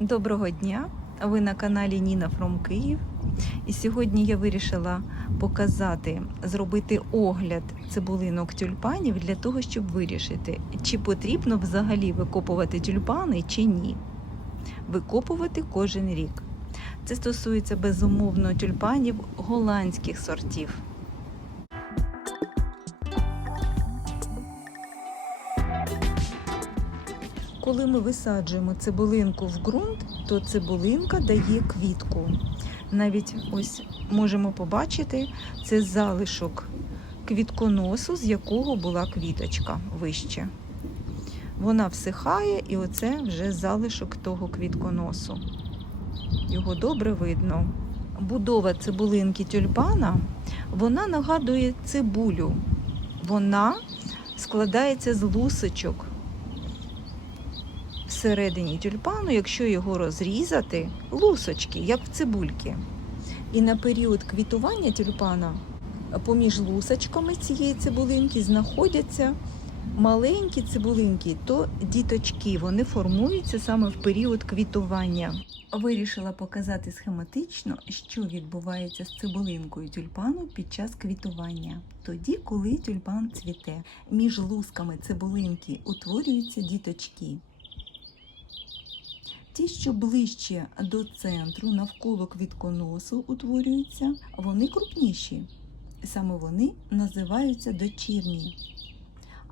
Доброго дня! Ви на каналі Ніна Фром Київ. І сьогодні я вирішила показати, зробити огляд цибулинок тюльпанів для того, щоб вирішити, чи потрібно взагалі викопувати тюльпани чи ні. Викопувати кожен рік. Це стосується безумовно тюльпанів голландських сортів. Коли ми висаджуємо цибулинку в ґрунт, то цибулинка дає квітку. Навіть ось можемо побачити це залишок квітконосу, з якого була квіточка вище. Вона всихає, і оце вже залишок того квітконосу. Його добре видно. Будова цибулинки тюльпана вона нагадує цибулю. Вона складається з лусочок всередині тюльпану, якщо його розрізати, лусочки, як в цибульки. І на період квітування тюльпана поміж лусочками цієї цибулинки знаходяться маленькі цибулинки, то діточки, вони формуються саме в період квітування. Вирішила показати схематично, що відбувається з цибулинкою тюльпану під час квітування. Тоді, коли тюльпан цвіте, між лусками цибулинки утворюються діточки. Ті, що ближче до центру, навколо квітконосу утворюються, вони крупніші. Саме вони називаються дочірні.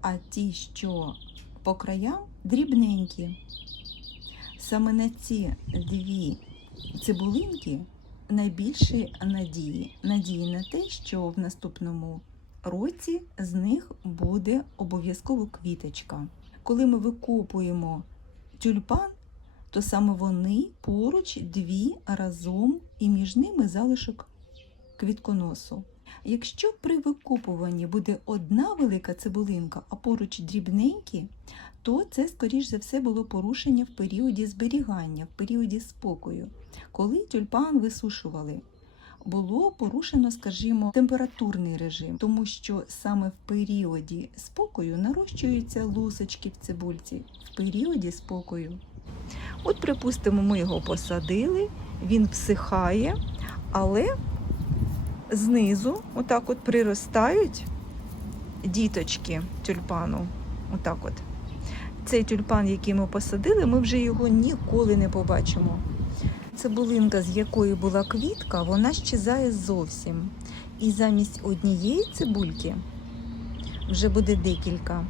А ті, що по краям дрібненькі. Саме на ці дві цибулинки найбільше надії. Надії на те, що в наступному році з них буде обов'язково квіточка. Коли ми викопуємо тюльпан, то саме вони поруч дві разом і між ними залишок квітконосу. Якщо при викопуванні буде одна велика цибулинка, а поруч дрібненькі, то це, скоріш за все, було порушення в періоді зберігання, в періоді спокою. Коли тюльпан висушували, було порушено, скажімо, температурний режим, тому що саме в періоді спокою нарощуються лусочки в цибульці, в періоді спокою. От, припустимо, ми його посадили, він всихає, але знизу отак от приростають діточки тюльпану. Отак от. Цей тюльпан, який ми посадили, ми вже його ніколи не побачимо. Цибулинка, з якої була квітка, вона щезає зовсім. І замість однієї цибульки вже буде декілька.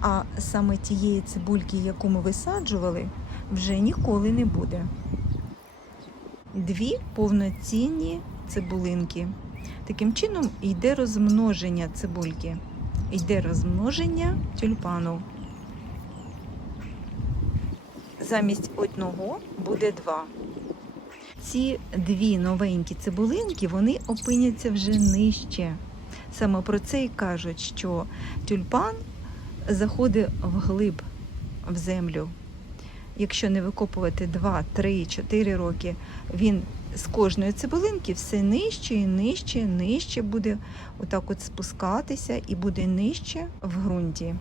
А саме тієї цибульки, яку ми висаджували, вже ніколи не буде. Дві повноцінні цибулинки. Таким чином йде розмноження цибульки, йде розмноження тюльпану. Замість одного буде два. Ці дві новенькі цибулинки вони опиняться вже нижче. Саме про це і кажуть, що тюльпан заходить вглиб в землю. Якщо не викопувати 2, 3, 4 роки, він з кожної цибулинки все нижче і нижче, і нижче буде отак от спускатися і буде нижче в ґрунті.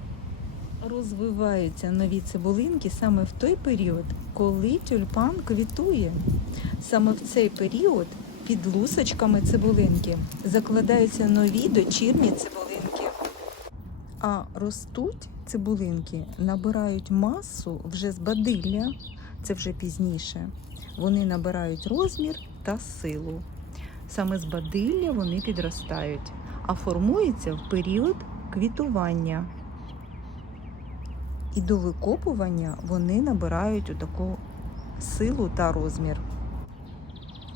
Розвиваються нові цибулинки саме в той період, коли тюльпан квітує. Саме в цей період під лусочками цибулинки закладаються нові дочірні цибулинки. А ростуть цибулинки, набирають масу вже з бадилля, це вже пізніше. Вони набирають розмір та силу. Саме з бадилля вони підростають, а формуються в період квітування. І до викопування вони набирають таку силу та розмір.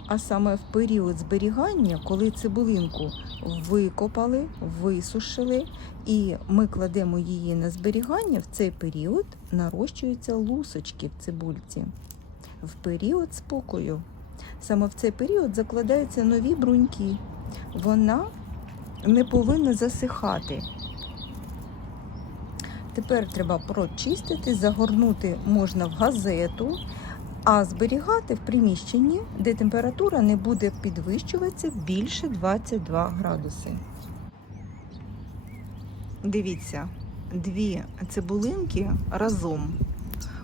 А саме в період зберігання, коли цибулинку викопали, висушили, і ми кладемо її на зберігання, в цей період нарощуються лусочки в цибульці. В період спокою. Саме в цей період закладаються нові бруньки. Вона не повинна засихати. Тепер треба прочистити, загорнути можна в газету, а зберігати в приміщенні, де температура не буде підвищуватися більше 22 градуси. Дивіться, дві цибулинки разом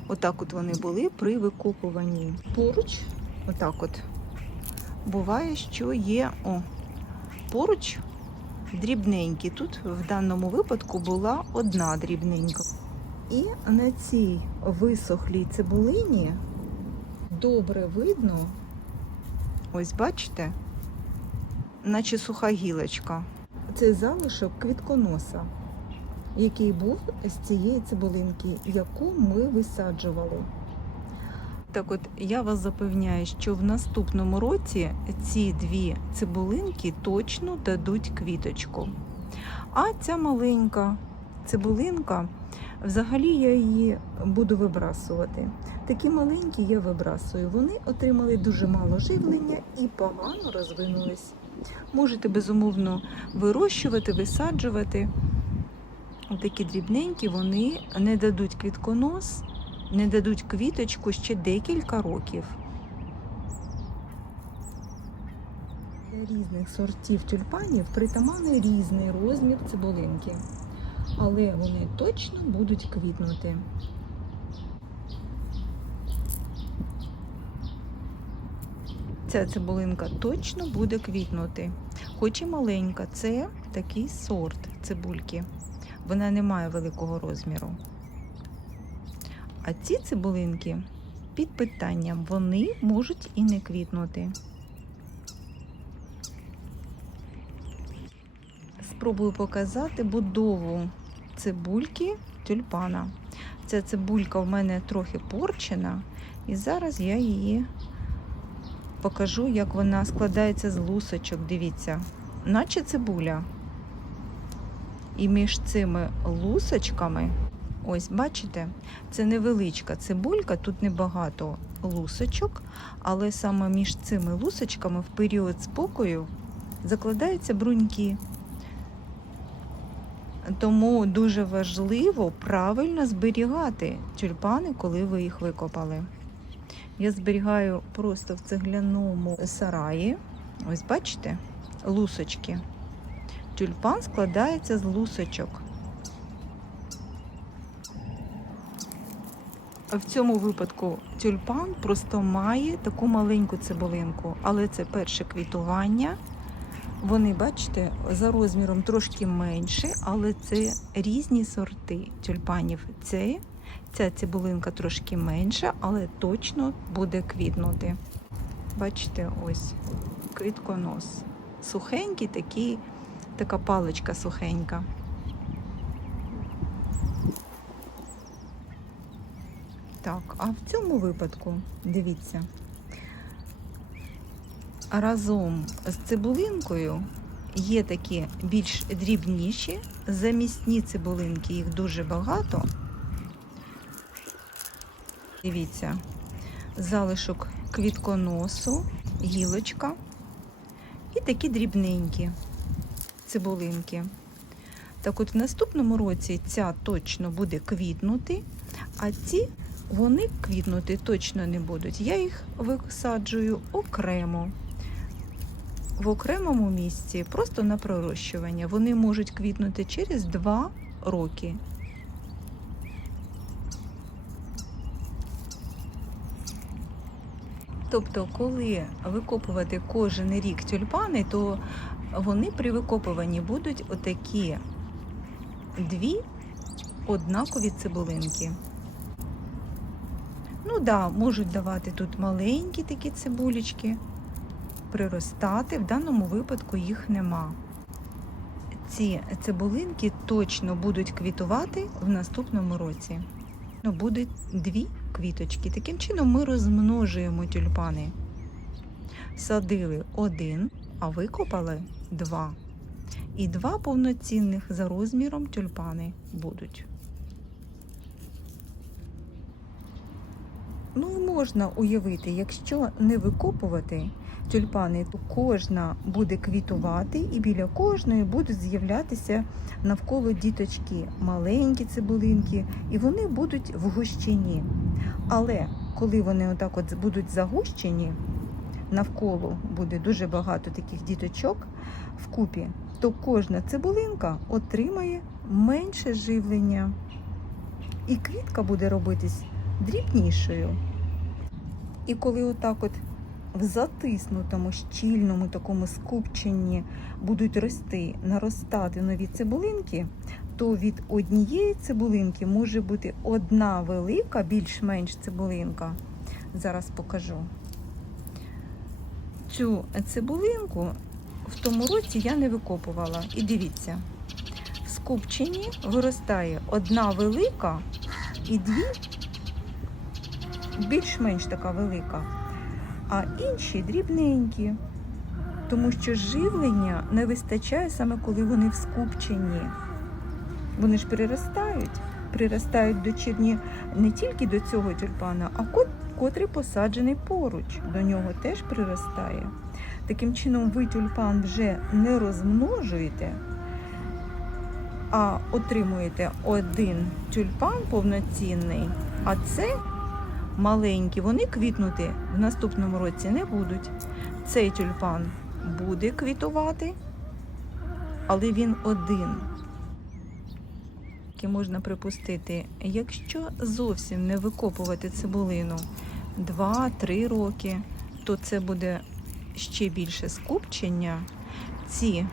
Отак от вони були при викопуванні. Поруч, отак от, буває, що є о, поруч дрібненькі. Тут в даному випадку була одна дрібненька. І на цій висохлій цибулині добре видно, ось бачите, наче суха гілочка. Це залишок квітконоса, який був з цієї цибулинки, яку ми висаджували. Так от я вас запевняю, що в наступному році ці дві цибулинки точно дадуть квіточку. А ця маленька цибулинка, взагалі я її буду вибрасувати. Такі маленькі я вибрасую. Вони отримали дуже мало живлення і погано розвинулись. Можете безумовно вирощувати, висаджувати. Такі дрібненькі вони не дадуть квітконос, не дадуть квіточку ще декілька років. Для різних сортів тюльпанів притаманний різний розмір цибулинки, але вони точно будуть квітнути. Ця цибулинка точно буде квітнути. Хоч і маленька, це такий сорт цибульки. Вона не має великого розміру. А ці цибулинки під питанням вони можуть і не квітнути. Спробую показати будову цибульки тюльпана. Ця цибулька в мене трохи порчена, і зараз я її покажу, як вона складається з лусочок. Дивіться, наче цибуля. І між цими лусочками, ось бачите, це невеличка цибулька, тут небагато лусочок, але саме між цими лусочками в період спокою закладаються бруньки. Тому дуже важливо правильно зберігати тюльпани, коли ви їх викопали. Я зберігаю просто в цегляному сараї. Ось бачите, лусочки. Тюльпан складається з лусочок. В цьому випадку тюльпан просто має таку маленьку цибулинку, але це перше квітування. Вони, бачите, за розміром трошки менше, але це різні сорти тюльпанів. Це, ця цибулинка трошки менша, але точно буде квітнути. Бачите, ось квітконос. Сухенький такий, така паличка сухенька. Так, а в цьому випадку, дивіться, разом з цибулинкою є такі більш дрібніші, замісні цибулинки, їх дуже багато. Дивіться, залишок квітконосу, гілочка і такі дрібненькі цибулинки. Так от в наступному році ця точно буде квітнути, а ці вони квітнути точно не будуть. Я їх висаджую окремо. В окремому місці, просто на пророщування. Вони можуть квітнути через 2 роки. Тобто, коли викопувати кожен рік тюльпани, то вони при викопуванні будуть отакі дві однакові цибулинки. Ну да, можуть давати тут маленькі такі цибулечки, приростати, в даному випадку їх нема. Ці цибулинки точно будуть квітувати в наступному році. Ну, будуть дві квіточки. Таким чином ми розмножуємо тюльпани. Садили один, а викопали два. І два повноцінних за розміром тюльпани будуть. Ну, можна уявити, якщо не викопувати тюльпани, то кожна буде квітувати, і біля кожної будуть з'являтися навколо діточки маленькі цибулинки, і вони будуть в гущині. Але коли вони отак от будуть загущені, навколо буде дуже багато таких діточок вкупі, то кожна цибулинка отримає менше живлення. І квітка буде робитись дрібнішою. І коли отак от в затиснутому, щільному такому скупченні будуть рости, наростати нові цибулинки, то від однієї цибулинки може бути одна велика, більш-менш цибулинка. Зараз покажу. Цю цибулинку в тому році я не викопувала. І дивіться, в скупченні виростає одна велика і дві більш-менш така велика, а інші дрібненькі. Тому що живлення не вистачає саме коли вони в скупченні. Вони ж приростають, приростають дочірні не тільки до цього тюльпана, а ко- котрий посаджений поруч. До нього теж приростає. Таким чином, ви тюльпан вже не розмножуєте, а отримуєте один тюльпан повноцінний, а це маленькі, вони квітнути в наступному році не будуть. Цей тюльпан буде квітувати, але він один. Можна припустити, якщо зовсім не викопувати цибулину 2-3 роки, то це буде ще більше скупчення. Ці,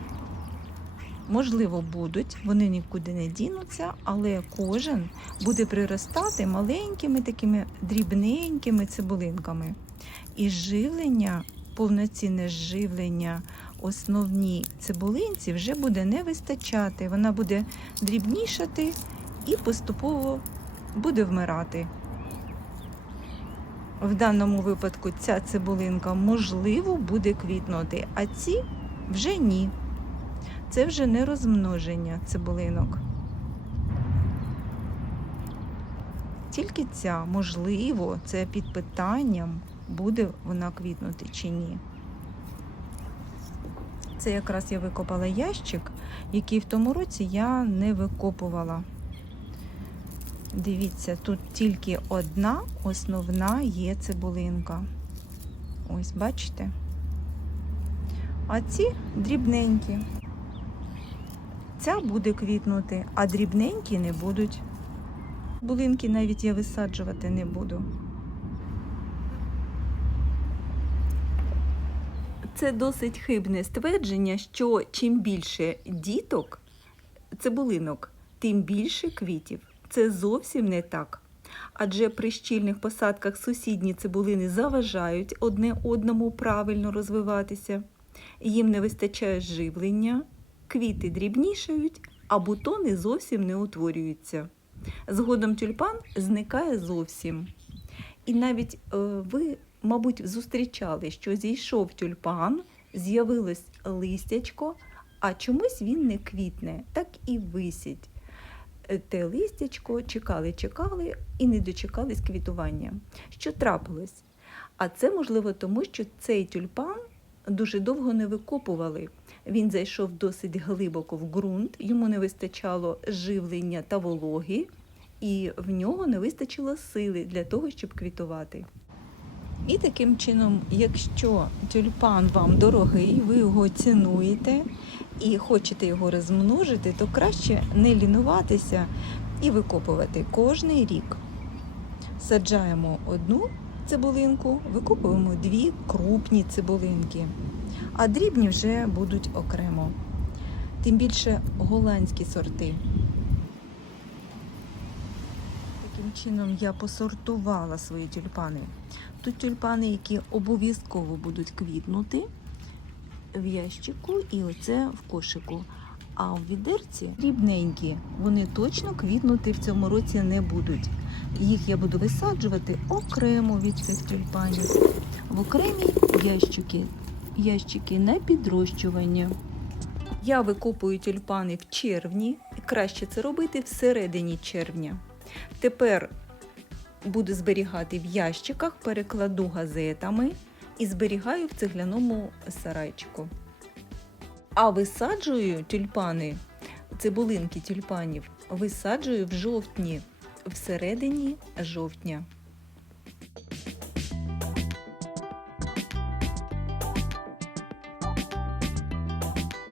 можливо, будуть, вони нікуди не дінуться, але кожен буде приростати маленькими такими дрібненькими цибулинками. І живлення, повноцінне живлення основній цибулинці вже буде не вистачати. Вона буде дрібнішати і поступово буде вмирати. В даному випадку ця цибулинка можливо буде квітнути, а ці вже ні. Це вже не розмноження цибулинок. Тільки ця, можливо, це під питанням, буде вона квітнути чи ні. Це якраз я викопала ящик, який в тому році я не викопувала. Дивіться, тут тільки одна основна є цибулинка. Ось, бачите? А ці дрібненькі. Ця буде квітнути, а дрібненькі не будуть. Булинки навіть я висаджувати не буду. Це досить хибне ствердження, що чим більше діток, цибулинок, тим більше квітів. Це зовсім не так. Адже при щільних посадках сусідні цибулини заважають одне одному правильно розвиватися, їм не вистачає живлення, квіти дрібнішають, а бутони зовсім не утворюються. Згодом тюльпан зникає зовсім. І навіть е, ви, мабуть, зустрічали, що зійшов тюльпан, з'явилось листячко, а чомусь він не квітне, так і висить. Е, Те листячко чекали, чекали і не дочекались квітування. Що трапилось? А це можливо тому, що цей тюльпан дуже довго не викопували. Він зайшов досить глибоко в ґрунт, йому не вистачало живлення та вологи, і в нього не вистачило сили для того, щоб квітувати. І таким чином, якщо тюльпан вам дорогий, ви його цінуєте і хочете його розмножити, то краще не лінуватися і викопувати кожний рік. Саджаємо одну цибулинку, викопуємо дві крупні цибулинки, а дрібні вже будуть окремо. Тим більше голландські сорти. Таким чином я посортувала свої тюльпани. Тут тюльпани, які обов'язково будуть квітнути в ящику і оце в кошику. А в відерці дрібненькі, вони точно квітнути в цьому році не будуть. Їх я буду висаджувати окремо від цих тюльпанів, в окремі ящики, ящики на підрощування. Я викопую тюльпани в червні, краще це робити всередині червня. Тепер буду зберігати в ящиках, перекладу газетами і зберігаю в цегляному сарайчику. А висаджую тюльпани, цибулинки тюльпанів, висаджую в жовтні, всередині жовтня.